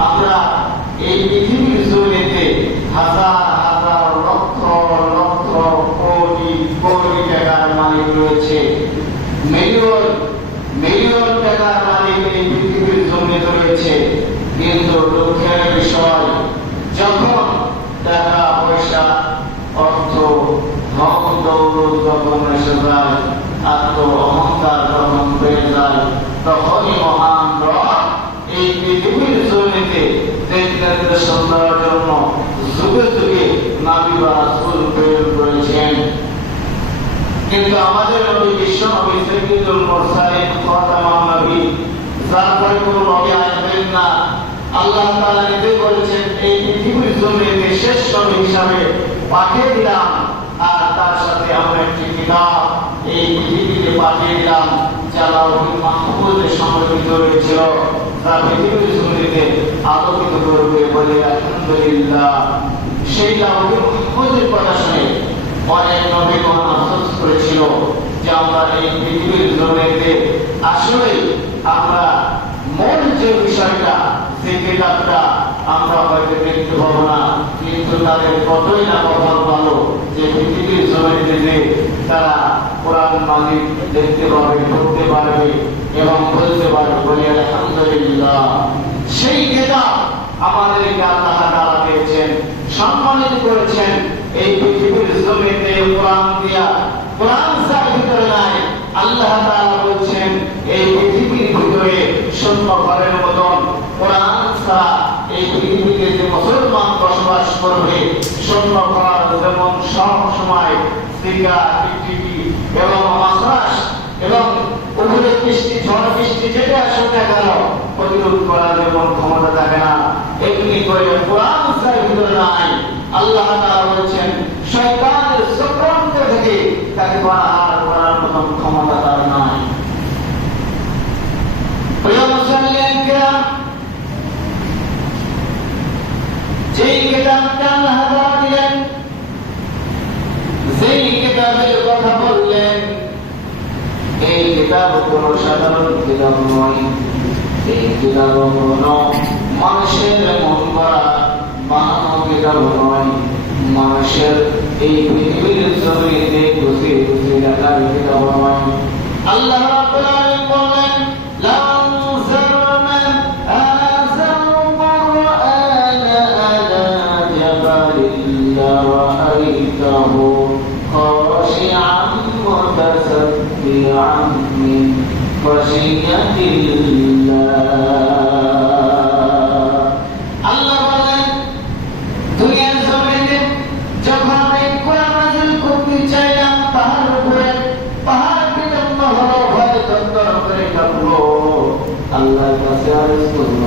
আমরা এই পৃথিবীর জমিতে হাজার কিন্তু আমাদের নবী বিশ্ব নবী সাইয়্যিদুল মুরসালিন খাতামুন নবী যার পরে কোনো নবী আসবেন না, আল্লাহ তাআলা নিজে বলেছেন এই পৃথিবীর জমিনে শেষ নবী হিসাবে পাঠিয়ে দিলাম। আর তার সাথে আমরা একটি কিতাব এই পৃথিবীতে পাঠিয়ে দিলাম যা লাউহুল মাহফুজে সংরক্ষিত রয়েছিল, যা পৃথিবীর জমিনে আলোকিত করবে। বলে আলহামদুলিল্লাহ। সেই লাউহুল মাহফুজের কথা শুনে অনেক নবীগণ আফসোস করেছিল যে আমরা এই পৃথিবীর জমিনে আসলে আমরা মূল যে বিষয়টা, যে কিতাবটা আমরা হয়তো দেখতে পাবো না, কিন্তু তাদের কতই না কখন ভালো যে পৃথিবীর জমিনে যে তারা কোরআন মাজিদ দেখতে পাবে, পড়তে পারবে এবং বলতে পারবে। বলে আলহামদুলিল্লাহ। সেই কিতাব আমাদেরকে আল্লাহ তাআলা দিয়েছেন, সম্মানিত করেছেন এই পৃথিবীর জমিনে কোরআন দিয়া। কোরআন যার ভিতরে নাই, আল্লাহ তাআলা বলছেন এই পৃথিবীর ভিতরে শূন্য ঘরের মতন কোরআন ছাড়া এই পৃথিবীতে যে মুসলমান বসবাস করবে, শূন্য ঘর যেমন সব সময় সিগা টিকটিকি এবং মাছরাস এবং উপরে বৃষ্টি, ঝড় বৃষ্টি যেটা আসুক না কেন প্রতিরোধ করার যেমন ক্ষমতা থাকে না, এমনি করে কোরআন যার ভিতরে নাই, আল্লাহ তাআলা বলছেন শয়তানের চক্রান্ত থেকে তাকে বাহার করার মতন ক্ষমতা তার নাই। প্রিয় মুসলিম কিরাম, যেই কিতাবটা আল্লাহ তাআলা দিলেন, যেই কিতাবের কথা বললেন, এই কিতাব কোন সাধারণ কিতাব নয়। এই কিতাব কোন মানুষের মন করা বানানো কিতাব নয়। মানুষের এই পৃথিবীর জমিনে বসে বসে লেখার কিতাব নয়। আল্লাহ রাব্বুল আলামিন বলেন লাউ আনজালনা হাযাল কুরআনা আলা জাবালিন লারাআইতাহু খাশি'আন মুতাসাদ্দি'আন মিন খাশিয়াতিল্লাহ। আল্লাহর কাছে আরজ করল,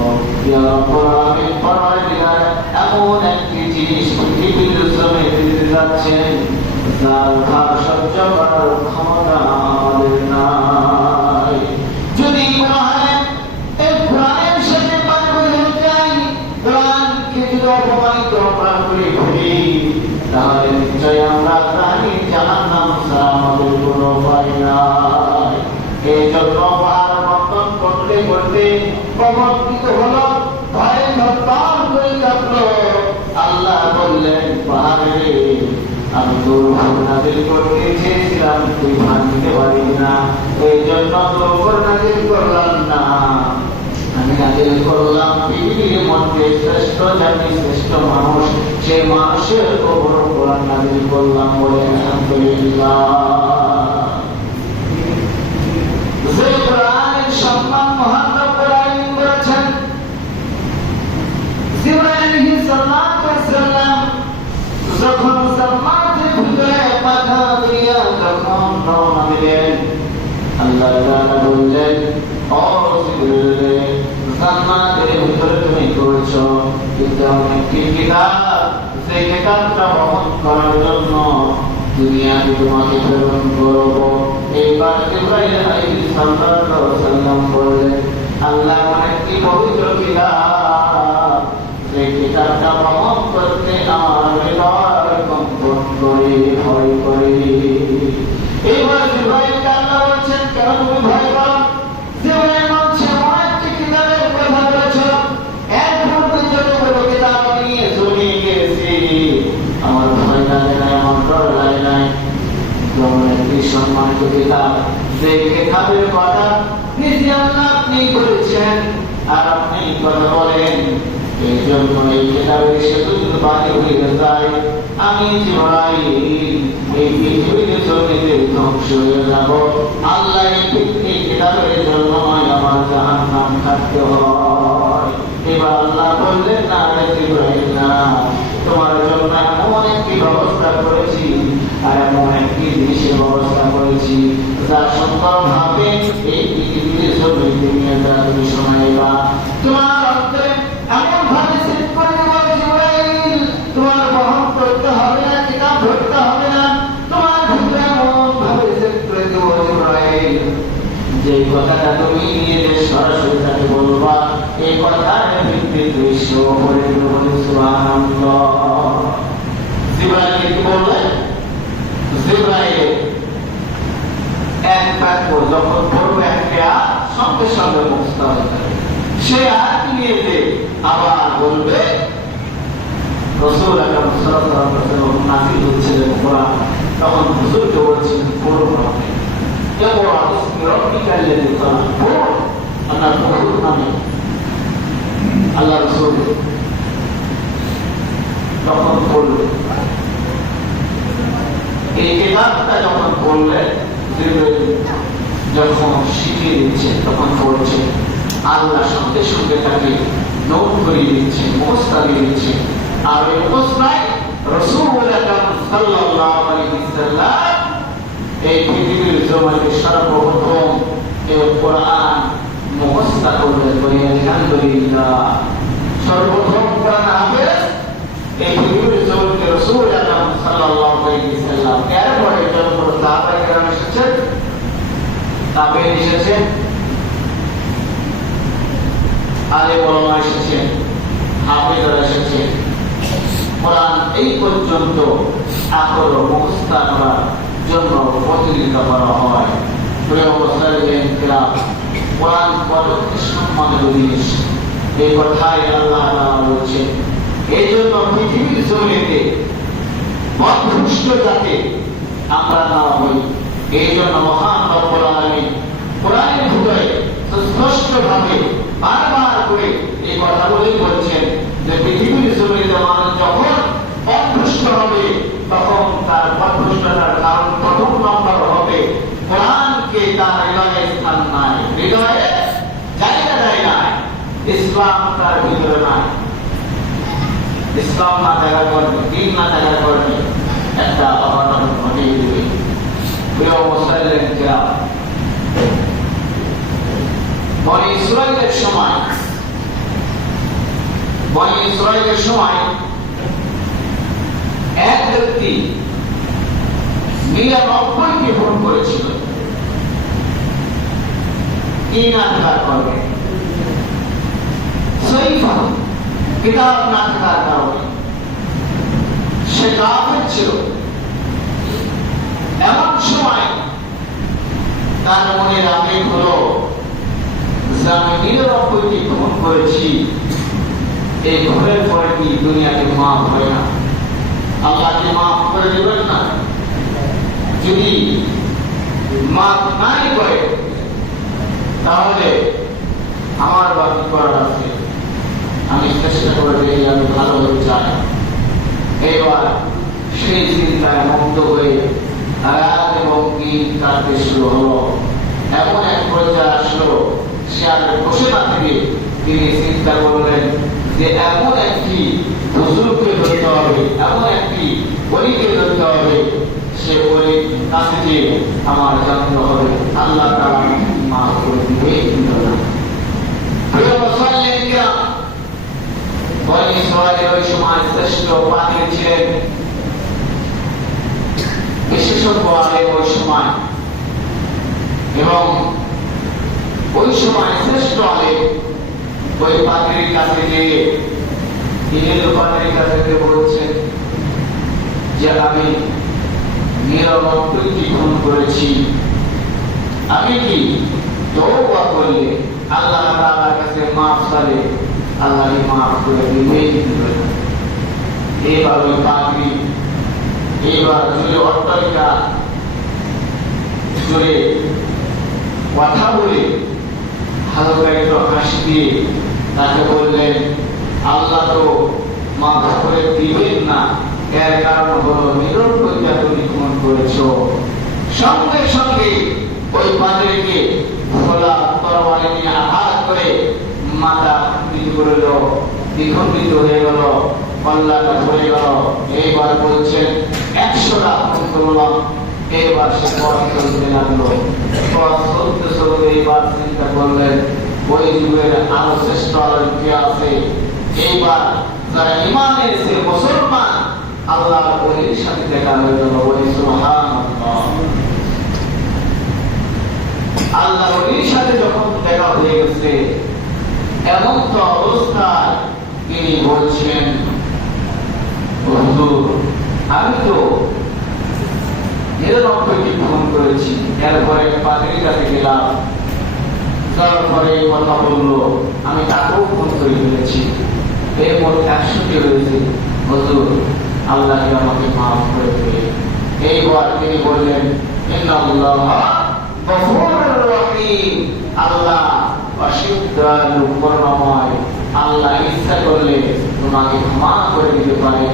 ইয়া রাব্বুল আলামিন, পরওয়ারদিগার, এমন একটি জিনিস পৃথিবীর জমিনে দিতে যাচ্ছেন যার ভার সহ্য করার ক্ষমতা আমাদের নাই। যদি এই কোরআনের সাথে পাল্লা হয়ে যায়, কোরআনকে যদি অপমানিত অপরাধ করে ফেলি, তাহলে নিশ্চয় আমরা জানি জাহান্নাম ছাড়া আমাদের কোনো উপায় নাই। এই জন্য করতে করতে প্রবর্তিত হলো, ভয়ে ধরতাম করে কাঁপলো। আল্লাহ বললেন পাহাড়ে আমি তোর ভাগ নাজিল করতে চেয়েছিলাম, তুই ভাঙতে পারবি না, এই জন্য তোর উপর নাজিল করলাম না। আমি নাজিল করলাম পৃথিবীর মধ্যে শ্রেষ্ঠ জাতি, শ্রেষ্ঠ মানুষ, সেই মানুষের উপর কোরআন নাজিল করলাম। বলে আলহামদুলিল্লাহ। যে কোরআনের সম্মান মহান রব্বুল আলামিন করেছেন, জিবরাইল আলাইহিস সালাম যখন জান্নাতের ভিতরে পাখা দিয়া যখন রওনা দিলেন, আল্লাহ তাআলা বললেন ও জিবরাইল, জান্নাতের ভিতরে তুমি করছো কিন্তু একটি কিতাব, যে কিতাবটা বহন করার জন্য দুনিয়াতে তোমাকে প্রেরণ করব। এইবার জিবরাইল আলাইহিস সালাম বললেন আল্লাহ একটি পবিত্র কিতাব, যে কিতাবটা বহন করতে আমার হৃদয় কম্পন করে, ভয় করে। এইবার জিবরাইলকে আল্লাহ বলছেন কেন তুমি ভয় করো? জিবরাইল বলছে আমার একটি কিতাবের কথা বলেছ, এক মুহূর্তে যতগুলো কিতাব নিয়ে চলে গেছি, আমার ভয় লাগে না, আমার ডর লাগে নাই। একটি সম্মানিত কিতাব, যে কিতাবের কথা নিজে আল্লাহ আপনি করেছেন আর আপনি কথা বলেন, এই জন্য এই কিতাবের সেতুর বাণী হয়ে যায় আমি জিবরাইল এই পৃথিবীর জমিতে ধ্বংস হয়ে যাব। আল্লাহ এই কিতাবের জন্য আমার জাহান্নাম থাকতে হয়। এবার আল্লাহ বললেন না জিবরাইল, না, তোমার জন্য এমন একটি ব্যবস্থা করেছি আর এমন একটি জিনিসের ব্যবস্থা কথাটা তুমি নিজে সরাসরি তাকে বলবা, এই কথার ভিত্তিতে দৃশ্য বলে সুবহানাল্লাহ। জিবরাইল কি বললেন? জিবরাইল এক বাক্য যখন পড়বে একটা সঙ্গে সঙ্গে মুখস্থ হয়ে যাবে। সে আর নিয়ে যে আবার বলবে রাসূল আকরাম সাল্লাল্লাহু আলাইহি ওয়াসাল্লাম নাযিল হচ্ছিলেন কোরআন, তখন হুজুরকে বলছিলেন পড়ো আপনি, কেবল আপনি রব্বিকাল লাযী খালাক, পড়ো আপনার প্রভুর নামে। আল্লাহ রাসূল তখন পড়লেন, এই কিতাবটা যখন পড়লেন, যখন শিখিয়ে দিচ্ছে তখন পড়ছে, আল্লাহ সঙ্গে সঙ্গে তাকে নোট করিয়ে দিচ্ছে, মুখস্থ দিয়ে দিচ্ছে। আর ওই মুখস্থায় রাসূল আকরাম সাল্লাল্লাহু আলাইহি ওয়াসাল্লাম এই পৃথিবীর জমিনে সর্বপ্রথম এই কোরআন মুখস্থ করলেন। বলি আলহামদুলিল্লাহ, সর্বপ্রথম কোরআন হাফেজ এই পৃথিবীর জমিনে রাসূল আকরাম সাল্লাল্লাহু আলাইহি ওয়াসাল্লাম। এরপরে যখন সাহাবায়ে কেরাম এসেছেন, তাবেঈন এসেছেন, আলেম ওলামা এসেছেন, হাফেজরা এসেছেন, কোরআন এই পর্যন্ত আকল মুখস্থ করার জন্য প্রতিনিধিত্ব করা হয়। প্রিয় মুসলিম কিরাম, কোরআন কত সম্মানের জিনিস, এই কথাই আল্লাহ তাআলা বলছেন। এই জন্য পৃথিবীর জমিনে পথভ্রষ্ট যাতে আমরা না হই, এই জন্য মহান রব্বুল আলামিন কোরআনের ভিতরে স্পষ্টভাবে বারবার করে এই কথাগুলি বলছেন যে পৃথিবীর জমিনে মানুষ যখন পথভ্রষ্ট হবে, তখন তার পথভ্রষ্টতার কারণ প্রথম নম্বর হবে কোরআনকে তার হৃদয়ে স্থান নাই, হৃদয়ে জায়গা দেয় নাই, ইসলাম তার ভিতরে নাই। ইসলাম না জায়গা করবে, দিন না জায়গা করবে, একটা অঘটন ঘটিয়ে দেবে। প্রিয় মুসলিম কিরাম, বনি ইসরাঈলের সময় এক ব্যক্তি 99কে ফোন করেছিল, কি না থাকার কারণে, সহিফা কিতাব না থাকার কারণে সে কাফের ছিল। এমন সময় তার মনে আবেগ হলো যে আমি 99কে ফোন করেছি, এই ঘরের পরে কি দুনিয়াকে মাফ হয় না? আল্লাহকে মাফ করে দেবেন না? যদি মাফ নাই করে তাহলে আমার বাকি করার আছে, আমি চেষ্টা করে দেখি আমি ভালো হতে চাই। এবার সেই চিন্তায় মুক্ত হয়ে রাত এবং দিন কাটতে শুরু হলো। এমন এক পর্যায়ে আসলো, সে আর বসে না থেকে তিনি চিন্তা করলেন যে এমন একটি হুজুরকে ধরতে হবে, এমন একটি ওলিকে ধরতে হবে, সে ওলির কাছে যে আমার জানতে হবে আল্লাহ তাআলা মাফ করে দিবে কিনা। প্রিয় মুসলিম কিরাম, বনি ইসরাঈলের ওই সময় শ্রেষ্ঠ পাদ্রী ছিলেন, বিশেষজ্ঞ আলেম ওই সময়, এবং ওই সময় শ্রেষ্ঠ আলেম ওই পাদ্রীর কাছে গিয়ে পাদ্রীর কাছে বলছেন যে আমি 99টি খুন করেছি, আমি কি তওবা করলে আল্লাহ তাআলার কাছে মাফ চাইলে আল্লাহ মাফ করে দিবেন? এবার ওই পাদ্রী এইবার জুড়ে অট্টালিকা জুড়ে কথা বলে হালকা একটু হাসি দিয়ে তাকে বললেন, আল্লাহ তো মাফ করে দিবেন না, এর কারণ হলো 99টা তুমি খুন করেছ। সঙ্গে সঙ্গে ওই পাদ্রীকে খোলা তরবারি নিয়ে আঘাত করে মাথা দ্বিখণ্ডিত হয়ে গেল, কল্লাটা ধরে গেল। এইবার বলছেন 100টা খুন করলাম। এবার সে পথ চলতে লাগলো, পথ চলতে চলতে এইবার চিন্তা করলেন ওই যুগের আরো শ্রেষ্ঠ আলেম কে আছে। এইবার যারা ঈমান এনেছে, মুসলমান, আল্লাহর ওলির সাথে দেখা হয়ে গেল। ওই সুবহানাল্লাহ। আল্লাহ ওলির সাথে যখন দেখা হয়ে গেছে, এমন তো অবস্থায় তিনি বলছেন, হুজুর আমি তো 99টি ফোন করেছি, এরপরে পাদ্রীর কাছে গেলাম, তারপরে এই কথা বললো, আমি তাকেও ফোন করে ফেলেছি, এই মোট 100টি হয়েছে, হুজুর আল্লাহ আমাকে মাফ করে দিলেন। এইবার তিনি বললেন, ইন্নাল্লাহা গফুরুর রহিম, আল্লাহ অসীম দয়ালু করুণাময়, আল্লাহ ইচ্ছা করলে তোমাকে ক্ষমা করে দিতে পারে,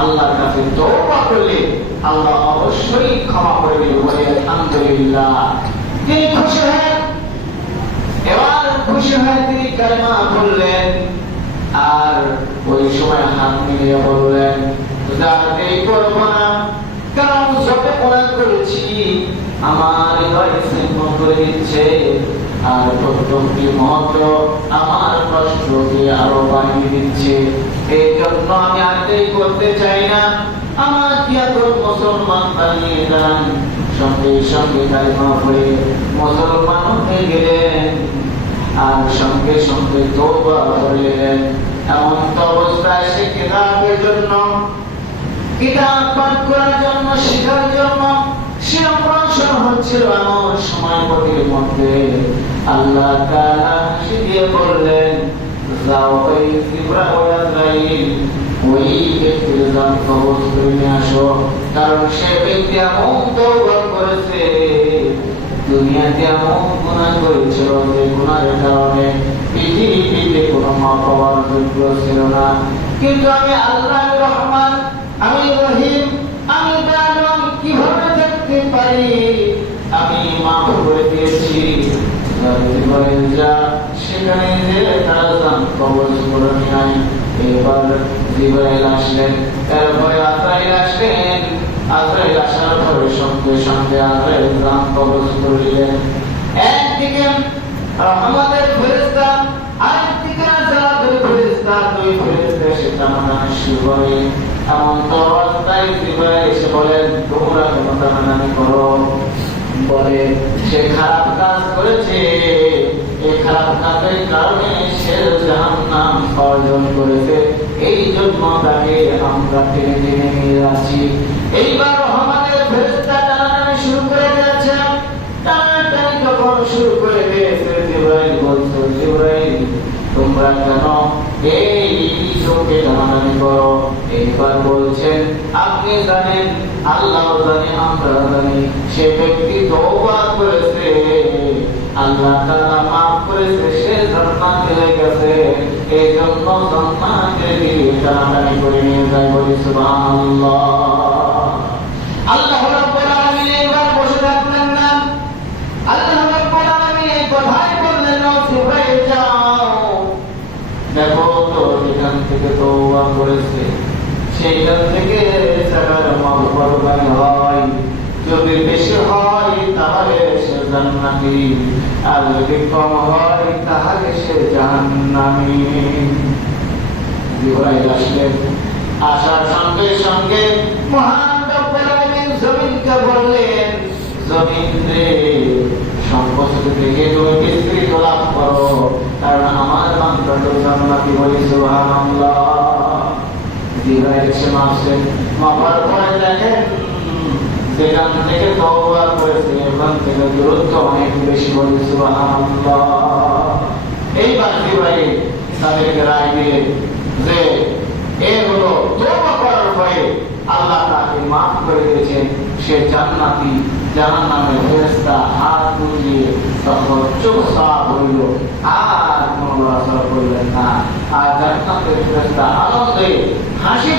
আল্লাহর কাছে তওবা করলে আল্লাহ অবশ্যই ক্ষমা করে দিবে। বলে আলহামদুলিল্লাহ। তিনি খুশি হয়ে, এবার খুশি হয়ে তিনি কালেমা পড়লেন, আর ওই সময় হাত মিলিয়ে বললেন, যাতে করব না, কারণ যত কোরআন করেছি আমার হৃদয় সিদ্ধ করে দিচ্ছে, আর প্রত্যেকটি মুহূর্ত আমার কষ্টকে আরো বাড়িয়ে দিচ্ছে। এই জন্য আমি আদেই করতে চাই না, আমার কি এত মুসলমান বানিয়ে দেন। সঙ্গে সঙ্গে কালেমা পড়ে মুসলমান হয়ে গেলেন, আর সঙ্গে সঙ্গে তওবা করলেন। এমন তো অবস্থায় সে কিতাবের জন্য, কিতাব পাঠ করার জন্য, শেখার জন্য সে অগ্রসর হচ্ছিল। এমন সময় পথের মধ্যে আল্লাহ তাআলা হাসি দিয়ে বললেন, যাও ওই জিবরাইল ও আজরাইল ওই ব্যক্তির জান কবজ করে নিয়ে আসো, কারণ সে ব্যক্তি এমন তওবা করেছে, দুনিয়াতে এমন গুনাহ করেছিল যে গুনাহের কারণে পৃথিবীতে কোনো মাপ পাওয়ার যোগ্য ছিল না। কিন্তু আমি আল্লাহ রহমান, আমি রহিম, আমি দয়ালু, আমি কিভাবে দেখতে পারি, আমি মাফ করে দিয়েছি। সেখানে যে তারা জান কবজ করে নিয়ে, এবার জিবরাইল আসলেন, তারপরে আজরাইল আসলেন। আজরাইল আসার পরে সঙ্গে সঙ্গে আজরাইল জান কবজ করলেন। একদিকে রহমতের ফেরেশতা, আরেকদিকে আযাবের ফেরেশতা, দুই ফেরেশতা এসে টানাটানি শুরু করে। এমন তো অবস্থায় জিবরাইল এসে বলেন, তোমরা কেন টানাটানি করো? বলে সে খারাপ কাজ করেছে, এই খারাপ কাজের কারণে সে জাহান্নাম অর্জন করেছে, এই জন্য তাকে আমরা টেনে টেনে নিয়ে যাচ্ছি। এইবার রহমানের ফেরেশতা টানাটানি শুরু করে দিয়েছে। টানাটানি যখন শুরু করে দিয়েছে, জিবরাইল বলছে, জিবরাইল তোমরা কেন এই লোককে টানাটানি করো? এইবার বলছেন, আপনি জানেন, আল্লাহ জানে, আমরা জানি, সে ব্যক্তি তওবা করেছে, আল্লাহ তাআলা মাফ করেছে, সে জান্নাতে গেছে, এই জন্য জান্নাতে দিয়ে টানাটানি করে নিয়ে যায়। বলি সুবহানাল্লাহ। আল্লাহ রাব্বুল আলামিন এবার বসে থাকলেন না, আল্লাহ রাব্বুল আলামিন এই কথাই বললেন, জিবরাইল যাও, দেখো তো এখান থেকে তওবা করেছে, সেইখান থেকে সাকার মাগফিরাত হয়, যদি বেশি হয় তাহলে সে জান্নাতি, আর যদি কম হয় তাহলে সে জাহান্নামী। জিবরাইল আসলেন, আসার সঙ্গে সঙ্গে মহান রব্বুল আলামিন জমিনকে বললেন, জমিন রে সম্পদ থেকে তুমি বিস্তৃত লাভ করো, কারণ আমার বান্দা তো জান্নাতি। বলি সুবহানাল্লাহ। জিবরাইল এসে মাপছেন, মাপার পরে দেখেন যেখান থেকে তওবা করেছে ওখান থেকে দূরত্ব অনেক বেশি। বলি সুবহানাল্লাহ। এইবার জিবরাইল তাদেরকে রায় দিলেন যে এগুলো তওবা করার পরে আল্লাহ তাকে মাফ করে দিয়েছেন, সে জান্নাতি। জাহান্নামের ফেরেশতা হাত তুলে তখন চুপচাপ হইল, আর কোনো নড়াচড়া করলেন না। আর জান্নাতের ফেরেশতা আনন্দে হাসি দিয়ে